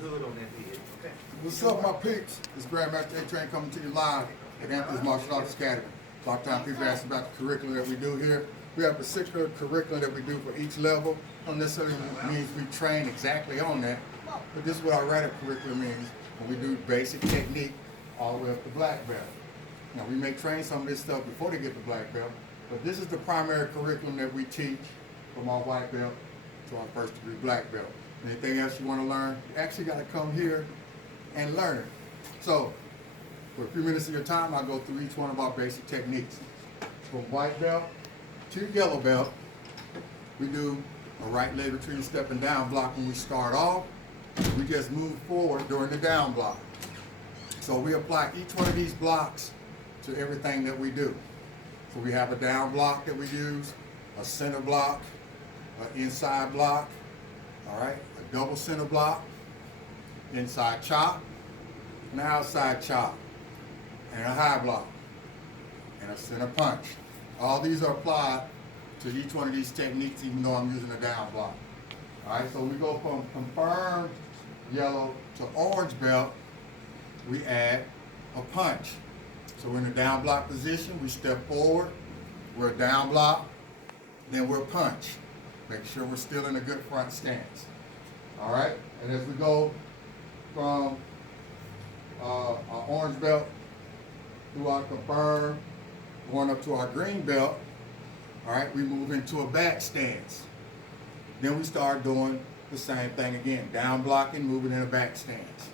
hood on that head. Okay. What's up, my peeps? It's Grandmaster Atrain coming to you live at Anthony's Martial Arts Academy. A lot of time people ask about the curriculum that we do here. We have a particular curriculum that we do for each level. Don't necessarily means we train exactly on that, but this is what our radical curriculum means when we do basic technique all the way up to black belt. Now, we may train some of this stuff before they get to black belt, but this is the primary curriculum that we teach from our white belt to our first degree black belt. Anything else you want to learn, you actually got to come here and learn it. So, for a few minutes of your time, I'll go through each one of our basic techniques. From white belt to yellow belt, we do a right leg retreating stepping down block when we start off. We just move forward during the down block. So we apply each one of these blocks to everything that we do. So we have a down block that we use, a center block, an inside block, all right, a double center block, inside chop, an outside chop, and a high block, and a center punch. All these are applied to each one of these techniques, even though I'm using a down block. All right, so we go from confirmed yellow to orange belt, we add a punch. So we're in a down block position, we step forward, we're a down block, then we're a punch. Make sure we're still in a good front stance. All right, and as we go from our orange belt through our confirmed, going up to our green belt, all right, we move into a back stance. Then we start doing the same thing again, down blocking, moving in a back stance.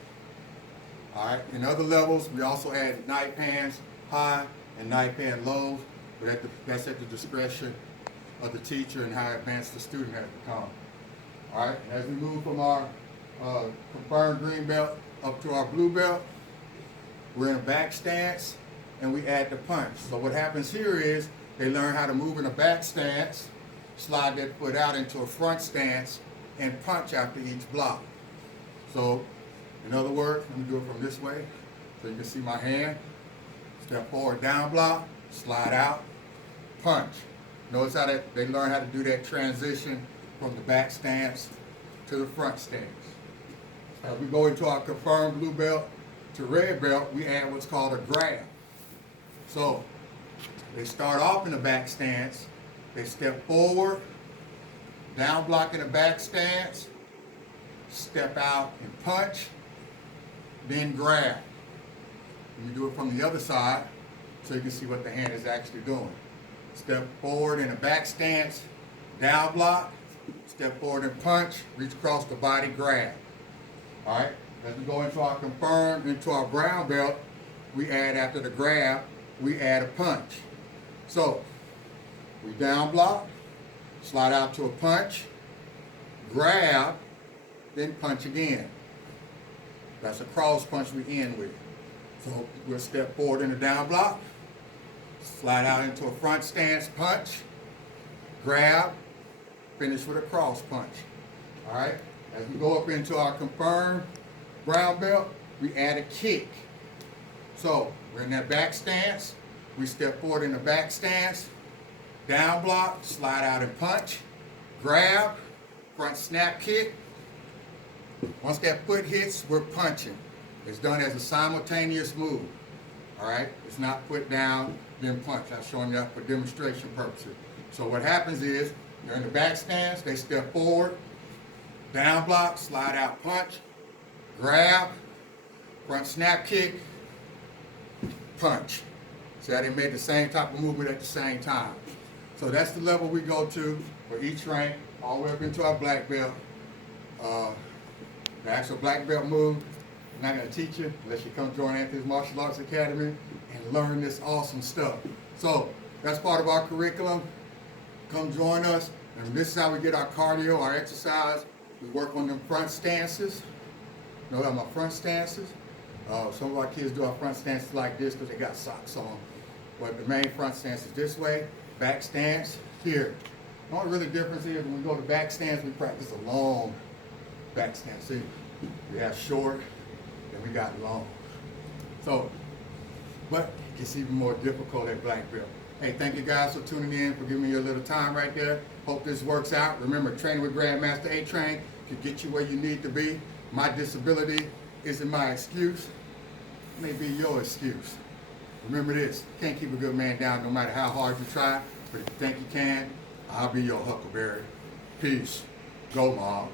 All right, in other levels, we also add knife hands high and knife hand lows, but that's at the discretion of the teacher and how advanced the student has become. All right, as we move from our confirmed green belt up to our blue belt, we're in a back stance and we add the punch. So what happens here is they learn how to move in a back stance, slide that foot out into a front stance, and punch after each block. So, in other words, let me do it from this way so you can see my hand. Step forward, down block, slide out, punch. Notice how they learn how to do that transition from the back stance to the front stance. As we go into our confirmed blue belt to red belt, we add what's called a grab. So, they start off in the back stance, they step forward, down block in the back stance, step out and punch, then grab. And you do it from the other side so you can see what the hand is actually doing. Step forward in a back stance, down block, step forward and punch, reach across the body, grab. All right, as we go into our confirmed, into our brown belt, we add after the grab, we add a punch. So, we down block, slide out to a punch, grab, then punch again. That's a cross punch we end with. So we'll step forward in the down block, slide out into a front stance punch, grab, finish with a cross punch. All right, as we go up into our confirmed brown belt, we add a kick. So we're in that back stance, we step forward in the back stance, down block, slide out and punch, grab, front snap kick. Once that foot hits, we're punching. It's done as a simultaneous move. All right, it's not foot down, then punch. I'm showing you that for demonstration purposes. So what happens is, they're in the back stance, they step forward, down block, slide out, punch, grab, front snap kick, punch. See how they made the same type of movement at the same time. So that's the level we go to for each rank, all the way up into our black belt. The actual black belt move, I'm not going to teach you unless you come join Anthony's Martial Arts Academy and learn this awesome stuff. So that's part of our curriculum. Come join us. And this is how we get our cardio, our exercise. We work on them front stances. You know my front stances? Some of our kids do our front stances like this because they got socks on. But the main front stance is this way, back stance here. The only really difference is when we go to back stance, we practice a long back stance. See, we have short, then we got long. So, but it gets even more difficult at black belt. Hey, thank you guys for tuning in, for giving me your little time right there. Hope this works out. Remember, training with Grandmaster Atrain can get you where you need to be. My disability isn't my excuse, it may be your excuse. Remember this, you can't keep a good man down no matter how hard you try, but if you think you can, I'll be your huckleberry. Peace. Go, Mom.